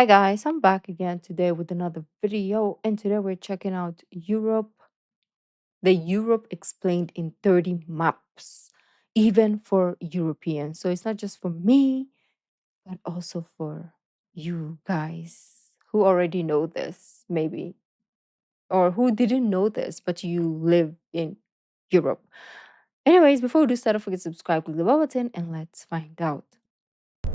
Hi guys, I'm back again today with another video, and today we're checking out the Europe explained in 30 maps, even for Europeans. So it's not just for me, but also for you guys who already know this, maybe, or who didn't know this, but you live in Europe. Anyways, before we do start, don't forget to subscribe, click the bell button, and let's find out.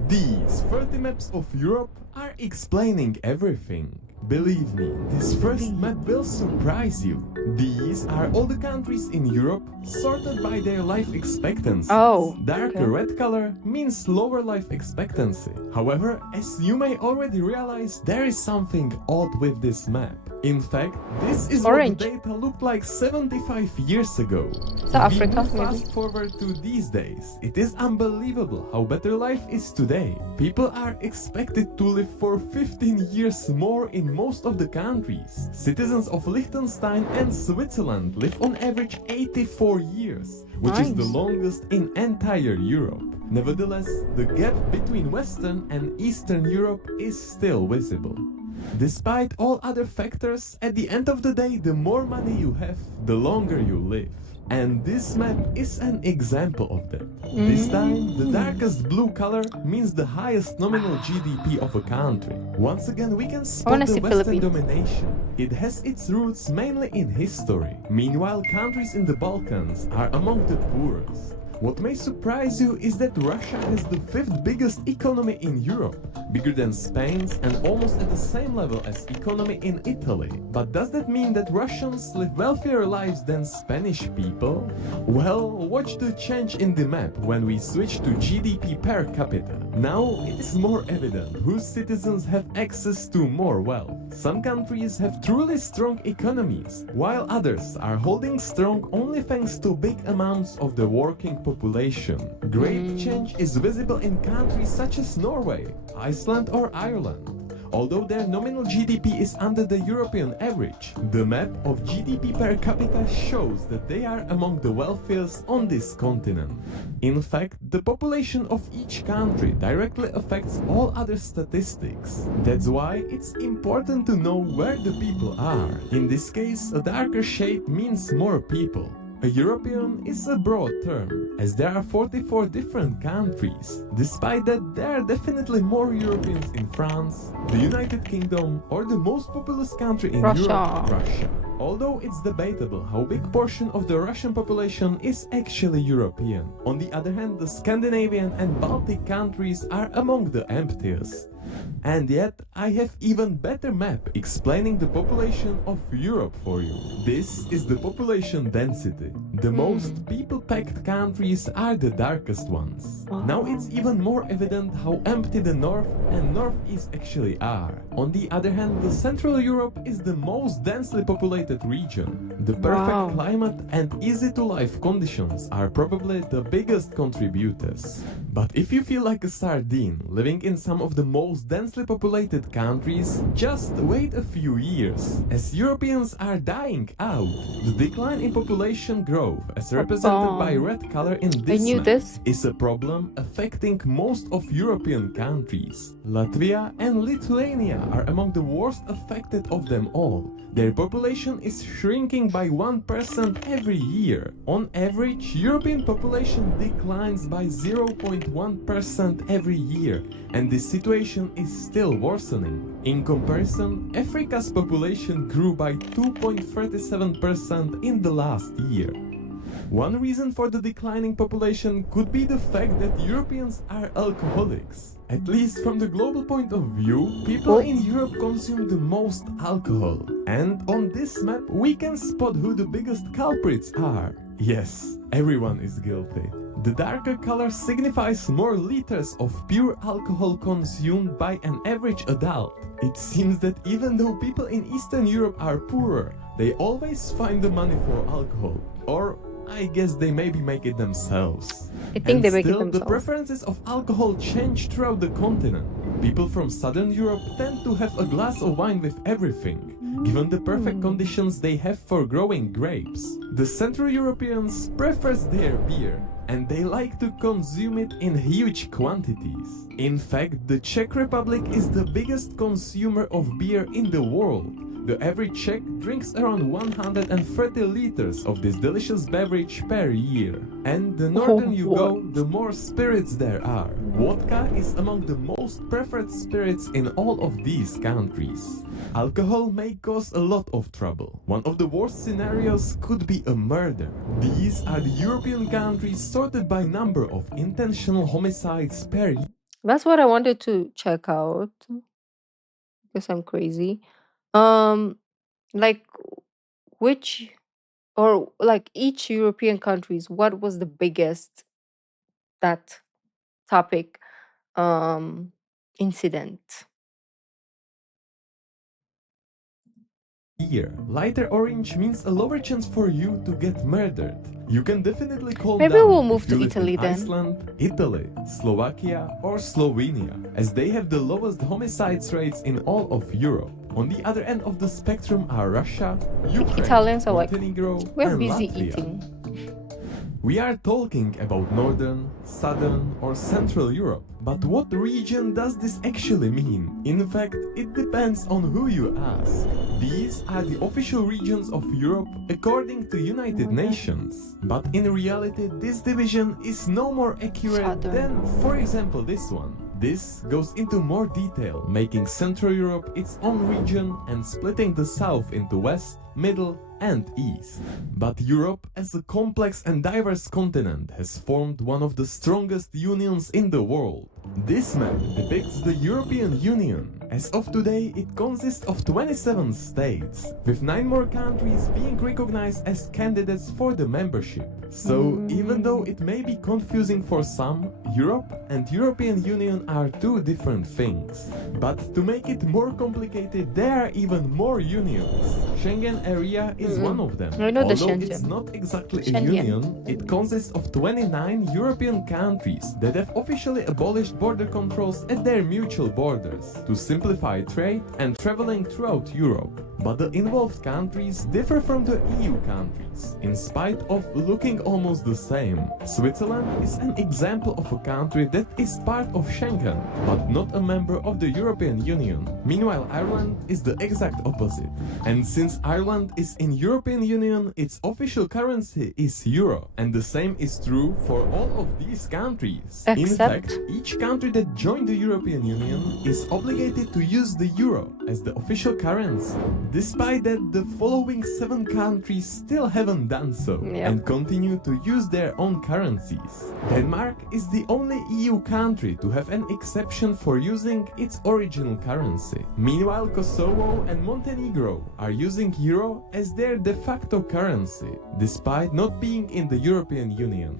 These 30 maps of Europe are explaining everything. Believe me, this first map will surprise you. These are all the countries in Europe sorted by their life expectancy. Oh, Darker okay. red color means lower life expectancy. However, as you may already realize, there is something odd with this map. In fact, this is Orange. what the data looked like 75 years ago. South If we Africa, move maybe. fast forward to these days, it is unbelievable how better life is today. People are expected to live for 15 years more in most of the countries. Citizens of Liechtenstein and Switzerland live on average 84 years, which is the Nice. longest in entire Europe. Nevertheless, the gap between Western and Eastern Europe is still visible. Despite all other factors, at the end of the day, the more money you have, the longer you live. And this map is an example of that. This time, the darkest blue color means the highest nominal GDP of a country. Once again, we can spot the see Western Philippines. domination. It has its roots mainly in history. Meanwhile, countries in the Balkans are among the poorest. What may surprise you is that Russia has the 5th biggest economy in Europe, bigger than Spain's and almost at the same level as economy in Italy. But does that mean that Russians live wealthier lives than Spanish people? Well, watch the change in the map when we switch to GDP per capita. Now it is more evident whose citizens have access to more wealth. Some countries have truly strong economies, while others are holding strong only thanks to big amounts of the working population. Great change is visible in countries such as Norway, Iceland or Ireland. Although their nominal GDP is under the European average, the map of GDP per capita shows that they are among the wealthiest on this continent. In fact, the population of each country directly affects all other statistics. That's why it's important to know where the people are. In this case, a darker shade means more people. A European is a broad term, as there are 44 different countries. Despite that, there are definitely more Europeans in France, the United Kingdom, or the most populous country in Europe, Russia. Although it's debatable how big portion of the Russian population is actually European. On the other hand, the Scandinavian and Baltic countries are among the emptiest. And yet, I have even better map explaining the population of Europe for you. This is the population density. The most people-packed countries are the darkest ones. Now it's even more evident how empty the north and northeast actually are. On the other hand, the Central Europe is the most densely populated region. The perfect climate and easy-to-live conditions are probably the biggest contributors. But if you feel like a sardine living in some of the most densely populated countries, just wait a few years. As Europeans are dying out, the decline in population growth, as represented by red color in this map, is a problem affecting most of European countries. Latvia and Lithuania are among the worst affected of them all. Their population is shrinking by 1% every year. On average, European population declines by 0.1% every year, and this situation is still worsening. In comparison, Africa's population grew by 2.37% in the last year. One reason for the declining population could be the fact that Europeans are alcoholics. At least from the global point of view, people in Europe consume the most alcohol. And on this map, we can spot who the biggest culprits are. Yes, everyone is guilty. The darker color signifies more liters of pure alcohol consumed by an average adult. It seems that even though people in Eastern Europe are poorer, they always find the money for alcohol. Or I guess they maybe make it themselves. I think they make it still, themselves. The preferences of alcohol change throughout the continent. People from Southern Europe tend to have a glass of wine with everything. given the perfect conditions they have for growing grapes. The Central Europeans prefers their beer, and they like to consume it in huge quantities. In fact, the Czech Republic is the biggest consumer of beer in the world. The average Czech drinks around 130 liters of this delicious beverage per year. And the northern you go, the more spirits there are. Vodka is among the most preferred spirits in all of these countries. Alcohol may cause a lot of trouble. One of the worst scenarios could be a murder. These are the European countries sorted by number of intentional homicides per year. That's what I wanted to check out because I'm crazy. Um, like which or like each European countries, what was the biggest that topic incident? Lighter orange means a lower chance for you to get murdered. You can definitely calm Maybe down we'll move if you to live Italy in then. Iceland, Italy, Slovakia or Slovenia, as they have the lowest homicides rates in all of Europe. On the other end of the spectrum are Russia, Ukraine, Italians are like, Montenegro we're and busy Latvia. eating. We are talking about Northern, Southern or Central Europe. But what region does this actually mean? In fact, it depends on who you ask. These are the official regions of Europe according to United Nations. But in reality, this division is no more accurate than, for example, this one. This goes into more detail, making Central Europe its own region and splitting the South into West, Middle and East. But Europe, as a complex and diverse continent, has formed one of the strongest unions in the world. This map depicts the European Union. As of today, it consists of 27 states, with 9 more countries being recognized as candidates for the membership. So, even though it may be confusing for some, Europe and European Union are two different things. But to make it more complicated, there are even more unions. Schengen area is one of them. I know the Although Schengen. it's not exactly a Schengen. union, it consists of 29 European countries that have officially abolished border controls at their mutual borders to simplify trade and traveling throughout Europe. But the involved countries differ from the EU countries, in spite of looking almost the same. Switzerland is an example of a country that is part of Schengen, but not a member of the European Union. Meanwhile, Ireland is the exact opposite. And since Ireland is in European Union, its official currency is euro. And the same is true for all of these countries. In Except- fact, each country that joined the European Union is obligated to use the euro as the official currency. Despite that, the following 7 countries still haven't done so and continue to use their own currencies. Denmark is the only EU country to have an exception for using its original currency. Meanwhile, Kosovo and Montenegro are using euro as their de facto currency, despite not being in the European Union.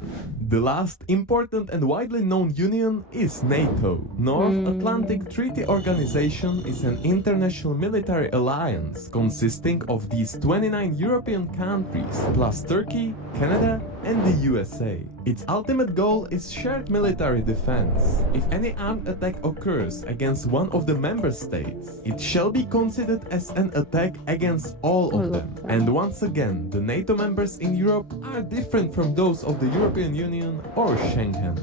The last important and widely known union is NATO. North Atlantic Treaty Organization is an international military alliance consisting of these 29 European countries, plus Turkey, Canada and the USA. Its ultimate goal is shared military defense. If any armed attack occurs against one of the member states, it shall be considered as an attack against all of them. And once again, the NATO members in Europe are different from those of the European Union or Schengen.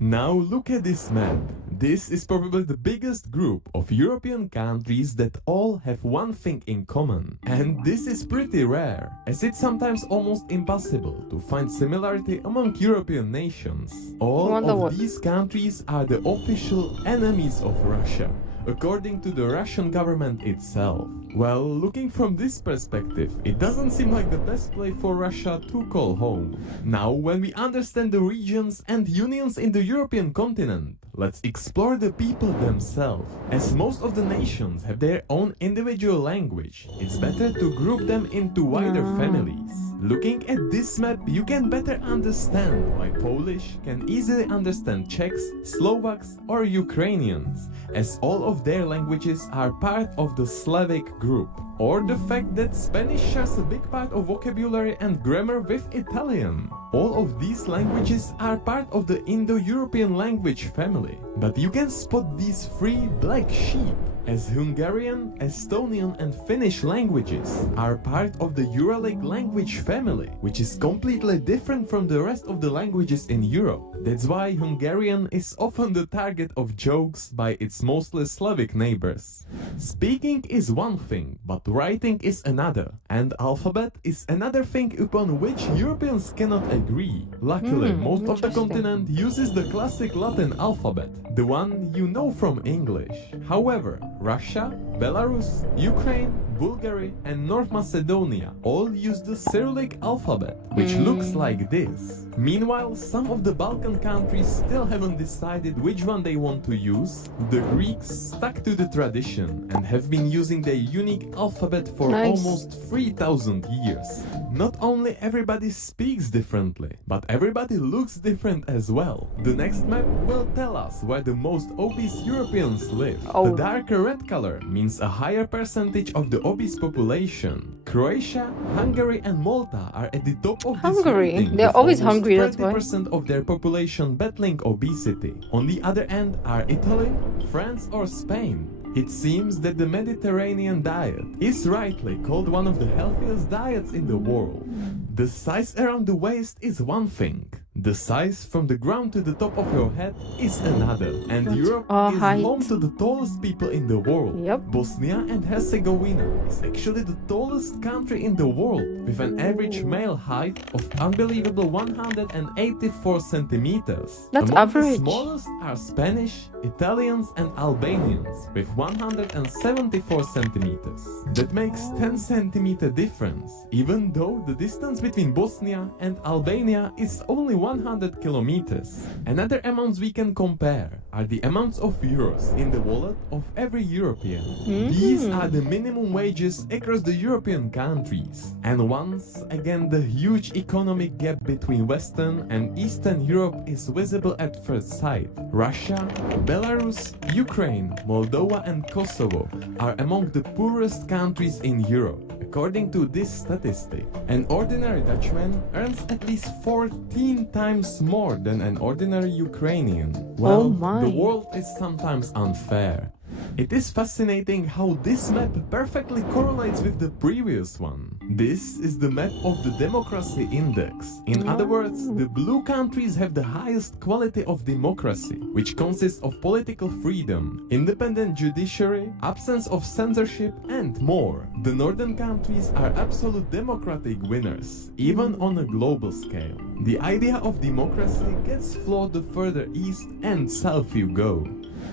Now look at this map. This is probably the biggest group of European countries that all have one thing in common. And this is pretty rare, as it's sometimes almost impossible to find similarity among European nations. All of these countries are the official enemies of Russia, according to the Russian government itself. Well, looking from this perspective, it doesn't seem like the best place for Russia to call home. Now, when we understand the regions and unions in the European continent, let's explore the people themselves. As most of the nations have their own individual language, it's better to group them into wider families. Looking at this map, you can better understand why Polish can easily understand Czechs, Slovaks or Ukrainians, as all of their languages are part of the Slavic group. Or the fact that Spanish shares a big part of vocabulary and grammar with Italian. All of these languages are part of the Indo-European language family. But you can spot these 3 black sheep. as Hungarian, Estonian and Finnish languages are part of the Uralic language family, which is completely different from the rest of the languages in Europe. That's why Hungarian is often the target of jokes by its mostly Slavic neighbors. Speaking is one thing, but writing is another, and alphabet is another thing upon which Europeans cannot agree. Luckily, most of the continent uses the classic Latin alphabet, the one you know from English. However, Russia, Belarus, Ukraine, Bulgaria and North Macedonia all use the Cyrillic alphabet, which looks like this. Meanwhile, some of the Balkan countries still haven't decided which one they want to use. The Greeks stuck to the tradition and have been using their unique alphabet for almost 3,000 years. Not only everybody speaks differently, but everybody looks different as well. The next map will tell us where the most obese Europeans live. The darker red color means a higher percentage of the obese population. Croatia, Hungary and Malta are at the top of this rating. They're always hungry, that's why. 20% of their population battling obesity. On the other end are Italy, France or Spain. It seems that the Mediterranean diet is rightly called one of the healthiest diets in the world. The size around the waist is one thing. The size from the ground to the top of your head is another. And Europe is home to the tallest people in the world. Bosnia and Herzegovina is actually the tallest country in the world, with an average male height of unbelievable 184 centimeters. That's Among average. The smallest are Spanish, Italians and Albanians, with 174 centimeters. That makes 10 centimeter difference, even though the distance between Bosnia and Albania is only 100 kilometers. Another amounts we can compare are the amounts of euros in the wallet of every European. These are the minimum wages across the European countries. And once again the huge economic gap between Western and Eastern Europe is visible at first sight. Russia, Belarus, Ukraine, Moldova and Kosovo are among the poorest countries in Europe. According to this statistic, an ordinary Dutchman earns at least 14 times more than an ordinary Ukrainian. Well, the world is sometimes unfair. It is fascinating how this map perfectly correlates with the previous one. This is the map of the democracy index. In other words, the blue countries have the highest quality of democracy, which consists of political freedom, independent judiciary, absence of censorship, and more. The northern countries are absolute democratic winners, even on a global scale. The idea of democracy gets flawed the further east and south you go.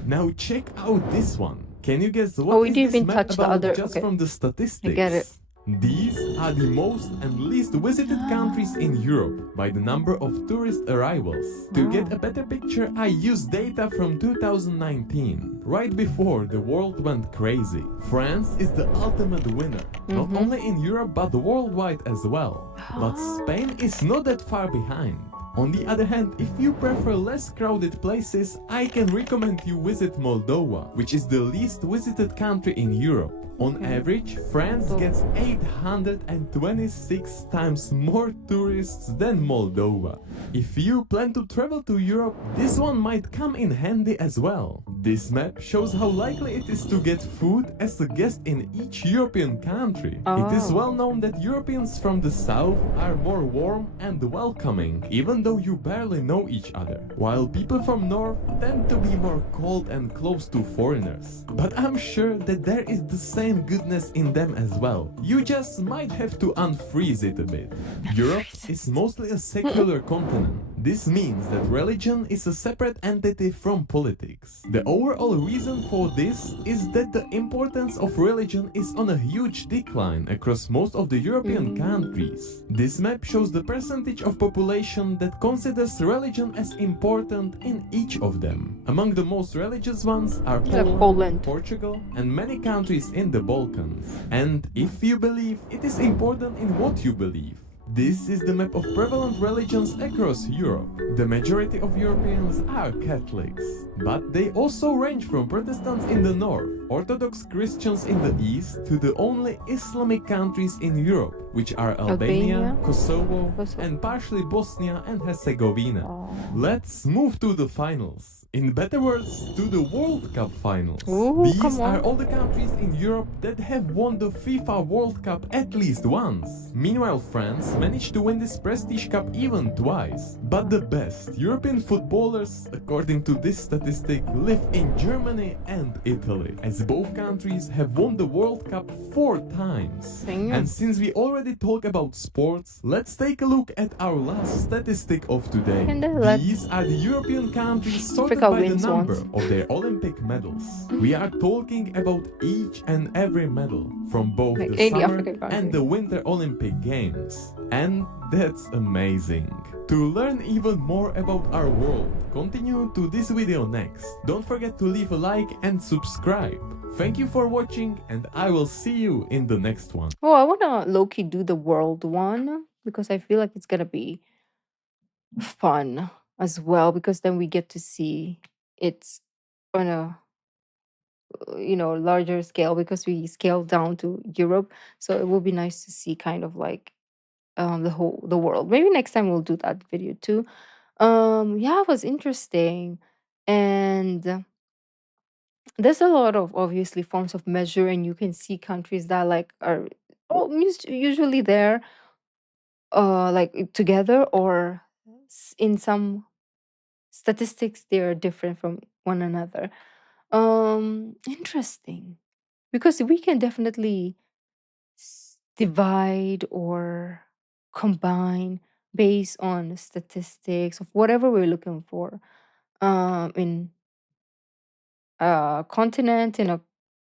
Now check out this one. Can you guess what is this map about just from the statistics? I get it. These are the most and least visited countries in Europe by the number of tourist arrivals. To get a better picture, I used data from 2019, right before the world went crazy. France is the ultimate winner, not only in Europe but worldwide as well. But Spain is not that far behind. On the other hand, if you prefer less crowded places, I can recommend you visit Moldova, which is the least visited country in Europe. On average, France gets 826 times more tourists than Moldova. If you plan to travel to Europe, this one might come in handy as well. This map shows how likely it is to get food as a guest in each European country. It is well known that Europeans from the south are more warm and welcoming, even though you barely know each other, while people from north tend to be more cold and close to foreigners. But I'm sure that there is the same goodness in them as well. You just might have to unfreeze it a bit. Europe is mostly a secular continent. This means that religion is a separate entity from politics. The overall reason for this is that the importance of religion is on a huge decline across most of the European countries. This map shows the percentage of population that considers religion as important in each of them. Among the most religious ones are Poland, Portugal, and many countries in the Balkans. And if you believe, it is important in what you believe. This is the map of prevalent religions across Europe. The majority of Europeans are Catholics, but they also range from Protestants in the north, Orthodox Christians in the east, to the only Islamic countries in Europe, which are Albania, Kosovo, and partially Bosnia and Herzegovina. Let's move to the finals. In better words, to the World Cup finals. Oh, These come are on. all the countries in Europe that have won the FIFA World Cup at least once. Meanwhile, France managed to win this prestige cup even twice. But the best European footballers, according to this statistic, live in Germany and Italy, as both countries have won the World Cup 4 times. Damn. And since we already talk about sports, let's take a look at our last statistic of today. And then let's- These are the European countries sorted Africa by the wins number once. of their Olympic medals. We are talking about each and every medal from both Like the any summer African country. and the Winter Olympic Games. And that's amazing. To learn even more about our world, continue to this video next. Don't forget to leave a like and subscribe. Thank you for watching, and I will see you in the next one. Oh, I wanna low-key do the world one because I feel like it's gonna be fun as well, because then we get to see it's on a larger scale, because we scaled down to Europe. So it will be nice to see kind of like the world. Maybe next time we'll do that video too. Yeah, it was interesting. And there's a lot of obviously forms of measure, and you can see countries that like are usually there like together, or in some statistics they're different from one another. Interesting, because we can definitely divide or combine based on statistics of whatever we're looking for in a continent, in a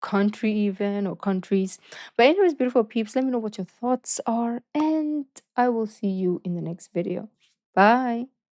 country even, or countries. But anyways, beautiful peeps, let me know what your thoughts are, and I will see you in the next video. Bye.